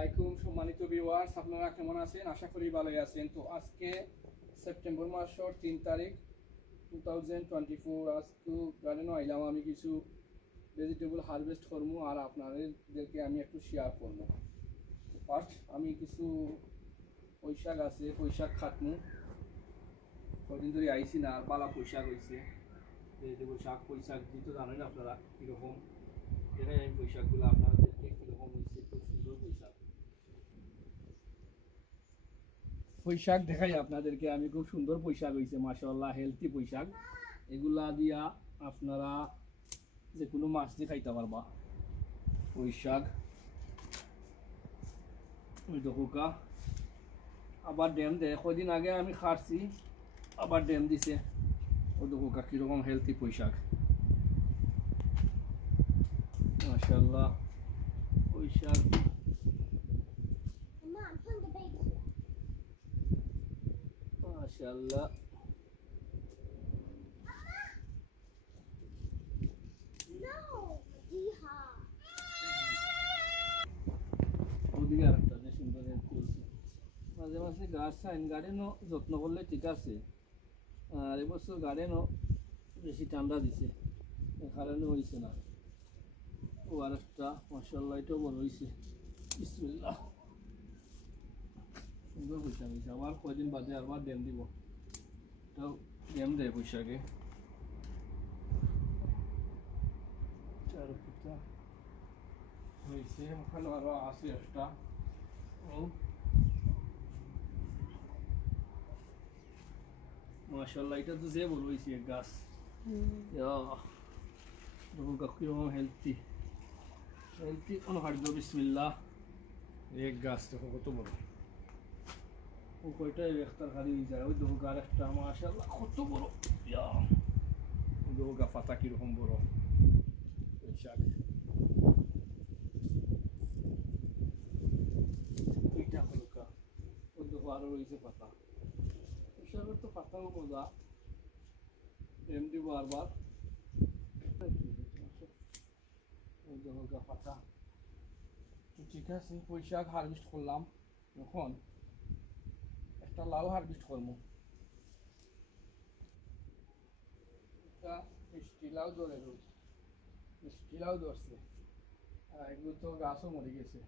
আলাইকুম সম্মানিত ভিউয়ার্স, আপনারা কেমন আছেন? আশা করি ভালোই আছেন। তো আজকে সেপ্টেম্বর মাসের 3 তারিখ 2024 আজকে গার্ডেনে আইলাম। আমি কিছু ভেজিটেবল হারভেস্ট করবো আর আপনাদেরকে আমি একটু শেয়ার করবো। ফার্স্ট আমি কিছু পৈশাক আছে, পৈশাক খাটমু। কদিন ধরে আইসি না, আর পালা পৈশাক হয়েছে। ভেজিটেবল শাক পৈশাক যেহেতু জানেন আপনারা কীরকম, এখানে আমি পৈশাকগুলো আপনাদেরকে কীরকম হয়েছে। খুব সুন্দর পৈশাক দেখাই আপনাদেরকে আমি। খুব সুন্দর পৈশাক হয়েছে মাশাআল্লাহ, হেলথি পৈশাক। এগুলা দিয়া আপনারা যে কোনো মাছ দিয়ে খাইতে পারবা। পৈশাক ওই দোকা আবার ড্যাম দেয়, কদিন আগে আমি খাচ্ছি, আবার ড্যাম দিছে। ওই দোকা কীরকম হেলথি পৈশাক মাশাআল্লাহ। পৈশাক মাশাআল্লাহ। ওদিকে আরেকটা যে সুন্দর চলছে। মাঝে মাঝে গাছ সাইন গার্ডেনও যত্ন করলে ঠিক আছে, আর এবছর গার্ডেনও বেশি ঠান্ডা দিছে, এর কারণে হয়েছে না। ও আরেকটা মাশাআল্লাহ, এটাও বড় হয়েছে। বিসমিল্লাহ, সুন্দর পয়সা হয়েছে। আবার কয়দিন বাদে আবার ড্যাম দিব, এটাও ড্যাম দেয় পয়সাকে। চারটা হয়েছে, ওখানে আরো আছে একটা। ও মাশাআল্লাহ, এটা তো যে বড় হয়েছে এক গাছ। কিরকম হেলথি হেলথি কোনো খাদ্য। বিসমিল্লাহ, এক গাছ দেখো কত বড়। ও কয়টাই একটা খালি যায়। ওই দেখো গাছ একটা মাশাআল্লাহ কত বড়। ওই দেখো গা পাতা কিরকম বড়। পৈশাক এইটা হলকা। ওই দেখো আরো রয়েছে পাতা। পৈশাকের তো পাতাও মজা, এমনি বারবার। ওই দেখো গা পাতা। ঠিক আছে, পৈশাক হারভেস্ট করলাম। এখন একটা লাউ হারভেস্ট করবো। একটা মিষ্টি লাউ ধরে রয়েছে, মিষ্টি লাউ ধরছে। এগুলো তো গাছও মরে গেছে।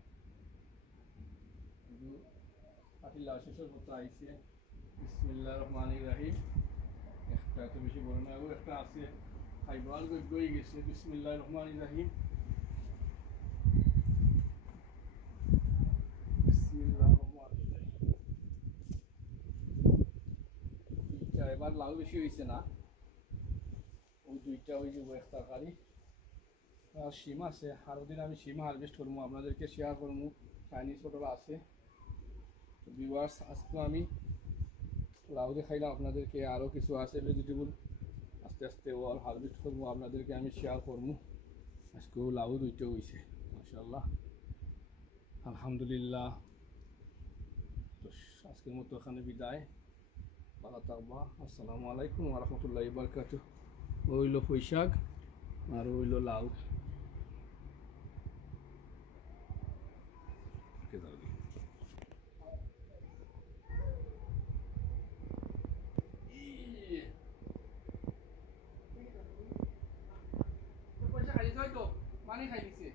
এগুলো পাটির লাউ শেষের মতো আইছে। বিসমিল্লাহির রহমানির রহিম। একটা এত বেশি বড় না, ও একটা আছে খাইবার গই গেছে। বিসমিল্লাহির রহমানির রহিম। এবার লাউ বেশি হয়েছে না, ওই দুইটা ওই যে এক তরকারি। আর শিম আছে, আরো দিন আমি শিম হারভেস্ট করবো, আপনাদেরকে শেয়ার করবো। চাইনিজ পটল আছে। তো ভিউয়ার্স, আজকে আমি লাউ দেখাইলাম আপনাদেরকে, আরও কিছু আছে ভেজিটেবল। আস্তে আস্তে ওয়াল হারভেস্ট করবো, আপনাদেরকে আমি শেয়ার করবো। আজকেও লাউ দুইটা হয়েছে মাশাআল্লাহ, আলহামদুলিল্লাহ। তো আজকের মতো এখানে বিদায়, ভালো থাকবা। আসসালামু আলাইকুম ওয়া রাহমাতুল্লাহি ওয়া বারাকাতুহু। ওইলো পৈশাক আর ওইলো লাউ। পয়সা খাই দিছে, হয়তো পানি খাই দিছে।